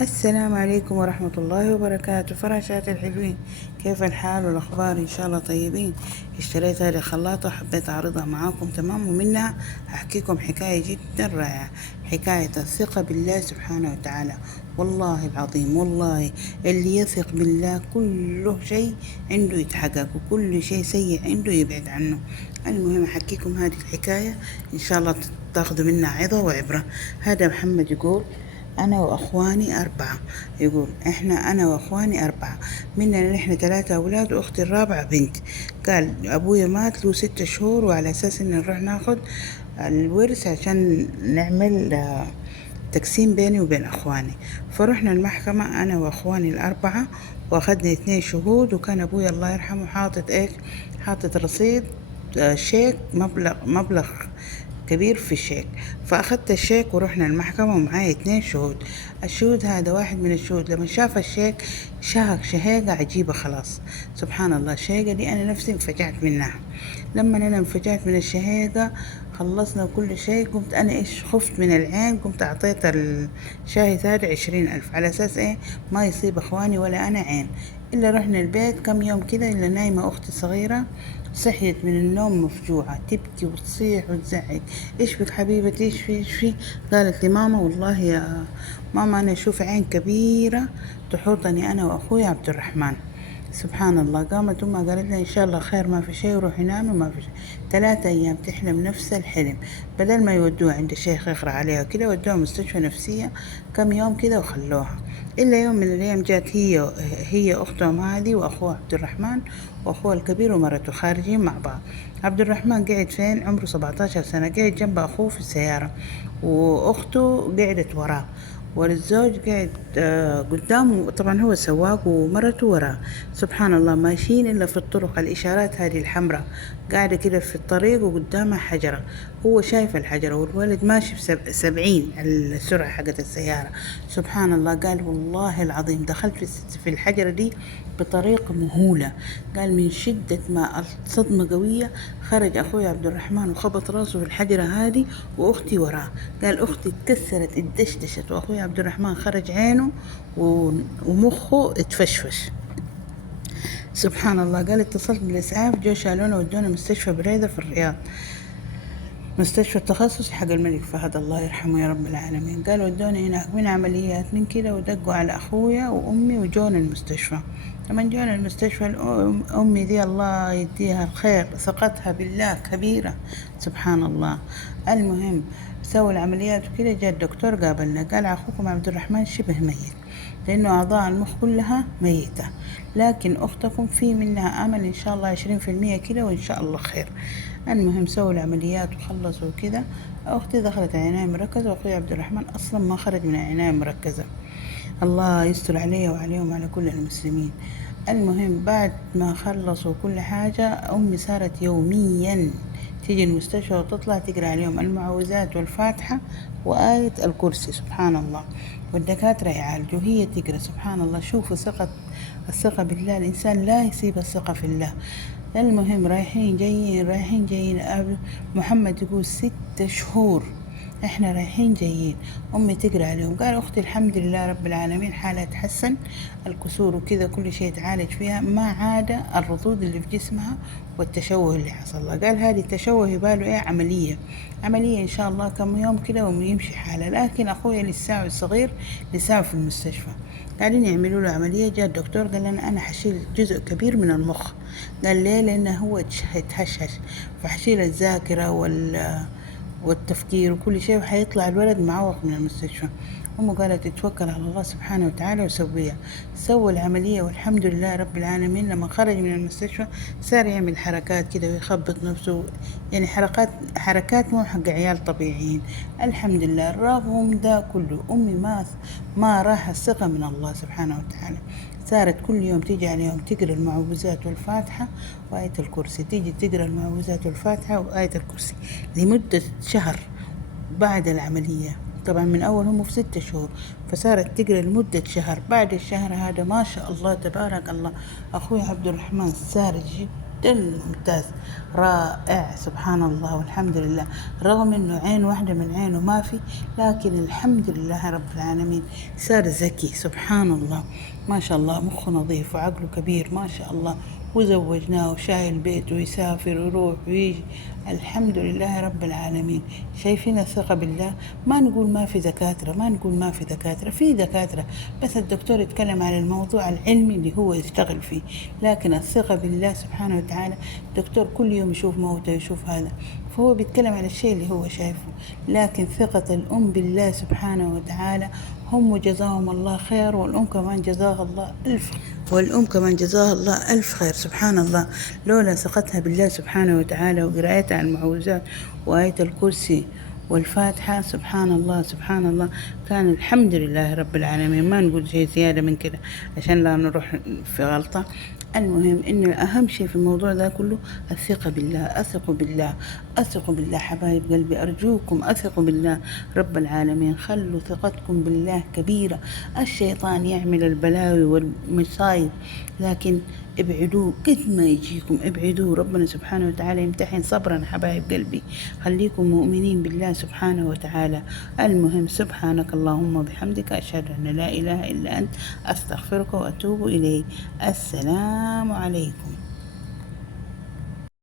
السلام عليكم ورحمة الله وبركاته. فراشات الحلوين، كيف الحال والأخبار؟ إن شاء الله طيبين. اشتريت هذه الخلاطة، حبيت أعرضها معاكم تمام، ومنها أحكيكم حكاية جدا رائعة، حكاية الثقة بالله سبحانه وتعالى. والله العظيم، والله اللي يثق بالله كل شيء عنده يتحقق، وكل شيء سيء عنده يبعد عنه. المهم أحكيكم هذه الحكاية، إن شاء الله تاخذوا منها عظة وعبرة. هذا محمد يقول: أنا وأخواني أربعة. يقول: أنا وأخواني أربعة، مننا نحن 3 أولاد وأختي الرابعة بنت. قال: أبويا مات له 6 شهور، وعلى أساس إن نروح ناخد الورث عشان نعمل تقسيم بيني وبين أخواني. فرحنا المحكمة أنا وأخواني الأربعة، وأخدنا 2 شهود، وكان أبويا الله يرحمه حاطط إيش؟ حاطط رصيد، شيك، مبلغ كبير في الشيك. فأخدت الشيك ورحنا المحكمة ومعايا 2 شهود. الشهود هذا، واحد من الشهود لما شاف الشيك شهق شهيقة عجيبة. خلاص، سبحان الله، الشهيقة دي أنا نفسي انفجعت منها. لما أنا انفجعت من الشهيقة، خلصنا كل شيء، قمت أنا إيش خفت من العين، قمت أعطيت الشاهد هذا 20,000 على أساس إيه؟ ما يصيب أخواني ولا أنا عين. إلا رحنا البيت كم يوم كده، إلا نايمة أختي صغيرة صحيت من النوم مفجوعة، تبكي وتصيح وتزعق: إيش بك حبيبتي؟ إيش في؟ قالت لي: ماما، والله يا ماما أنا أشوف عين كبيرة تحوطني أنا وأخوي عبد الرحمن. سبحان الله. قامت أمها قالت لها: إن شاء الله خير، ما في شيء، وروحي نامي، ما في شيء. 3 أيام تحلم نفس الحلم، بدل ما يودوها عند شيخ يقرأ عليها كده، ودوها مستشفى نفسية كم يوم كده وخلوها. إلا يوم من الأيام جات هي أختهم هذه وأخوها عبد الرحمن، وأخوها الكبير ومرته خارجين مع بعض. عبد الرحمن قاعد فين؟ عمره 17 سنة، قاعد جنب أخوه في السيارة، وأخته قعدت وراه، والزوج قاعد قدامه، طبعا هو سواق ومرته وراه. سبحان الله، ماشيين إلا في الطرق، الإشارات هذه الحمراء، قاعدة كده في الطريق وقدامها حجرة، هو شايف الحجرة، والولد ماشي ب70 السرعة حقت السيارة. سبحان الله. قال: والله العظيم دخلت في الحجرة دي بطريقة مهولة. قال: من شدة ما الصدمة قوية، خرج أخوي عبد الرحمن وخبط راسه في الحجرة هذه، وأختي وراه. قال: أختي اتكسرت، اتدشدشت، وأخوي عبد الرحمن خرج عينه ومخه اتفشفش. سبحان الله. قال: اتصلت بالإسعاف، جو شالونا ودونا مستشفى بريدة في الرياض، مستشفى التخصص حق الملك فهد الله يرحمه يا رب العالمين. قالوا ودوني هناك من عمليات من كده، ودقوا على أخويا وأمي وجونا المستشفى. لما جونا المستشفى، أمي دي الله يديها الخير ثقتها بالله كبيرة، سبحان الله. المهم سووا العمليات وكده، جاء الدكتور قابلنا، قال: أخوكم عبد الرحمن شبه ميت، لأنه أعضاء المخ كلها ميتة، لكن أختكم في منها أمل إن شاء الله 20% كده، وإن شاء الله خير. المهم سووا العمليات وخلصوا كده. أختي دخلت عناية مركزة، وأخوي عبد الرحمن أصلا ما خرج من العناية المركزة. الله يستر علي وعليهم وعلى كل المسلمين. المهم بعد ما خلصوا كل حاجة، أمي صارت يوميا تيجي المستشفى وتطلع تقرأ عليهم المعوذات والفاتحة وآية الكرسي. سبحان الله. والدكاترة يعالجوا، هي تقرأ. سبحان الله. شوفوا الثقة بالله، الإنسان لا يسيب الثقة في الله. المهم رايحين جايين رايحين جايين. محمد يقول: 6 شهور احنا رايحين جايين. امي تقرا عليهم. قال: اختي الحمد لله رب العالمين حالها تحسن، الكسور وكذا كل شيء تعالج فيها، ما عاد الرطوب اللي في جسمها والتشوه اللي حصل لها. قال: هذه التشوه يباله ايه؟ عملية ان شاء الله كم يوم كده ويمشي حاله. لكن اخويا لسه الصغير لسه في المستشفى، قاعدين يعملوا له عملية. جاء الدكتور قال لنا: أنا حشيل جزء كبير من المخ. قال: ليه؟ لأنه هو يتهشش، فحشيل الذاكرة والتفكير وكل شيء، وحيطلع الولد معوق من المستشفى. أمه قالت: اتوكل على الله سبحانه وتعالى وسويها. سوى العملية والحمد لله رب العالمين. لما خرج من المستشفى صار يعمل حركات كده ويخبط نفسه، يعني حركات مو حق عيال طبيعيين. الحمد لله. رغم ده كله، أمي ما راح الثقة من الله سبحانه وتعالى. صارت كل يوم تيجي عليهم تقرأ المعوذات والفاتحة وآية الكرسي، تيجي تقرأ المعوذات والفاتحة وآية الكرسي لمدة شهر بعد العملية. طبعا من أول هم في 6 شهور، فصارت تقرأ لمدة شهر. بعد الشهر هذا ما شاء الله تبارك الله، أخوي عبد الرحمن صار جدا ممتاز، رائع، سبحان الله والحمد لله. رغم انه عين واحدة من عينه ما في، لكن الحمد لله رب العالمين صار ذكي، سبحان الله، ما شاء الله، مخه نظيف وعقله كبير ما شاء الله، وزوجناه وشايل بيته ويسافر ويروح ويجي. الحمد لله رب العالمين. شايفين الثقة بالله؟ ما نقول ما في دكاترة، ما نقول ما في دكاترة، في دكاترة، بس الدكتور يتكلم عن الموضوع العلمي اللي هو يشتغل فيه. لكن الثقة بالله سبحانه وتعالى، الدكتور كل يوم يشوف موته، يشوف هذا، فهو بيتكلم عن الشيء اللي هو شايفه. لكن ثقة الأم بالله سبحانه وتعالى، هم جزاهم الله خير، والأم كمان جزاها الله ألف خير، والأم كمان جزاها الله ألف خير، سبحان الله. لولا ثقتها بالله سبحانه وتعالى وقراءتها عن المعوذات وآية الكرسي والفاتحة، سبحان الله سبحان الله، كان الحمد لله رب العالمين. ما نقول شيء زيادة من كده عشان لا نروح في غلطة. المهم إنه أهم شيء في الموضوع ده كله الثقة بالله. أثقوا بالله، أثقوا بالله حبايب قلبي، أرجوكم أثقوا بالله رب العالمين. خلوا ثقتكم بالله كبيرة. الشيطان يعمل البلاوي والمصايب، لكن ابعدوه قد ما يجيكم، ابعدوه. ربنا سبحانه وتعالى يمتحن صبرا حبايب قلبي. خليكم مؤمنين بالله سبحانه وتعالى. المهم سبحانك اللهم وبحمدك، أشهد أن لا إله إلا أنت، أستغفرك وأتوب إليك. السلام عليكم.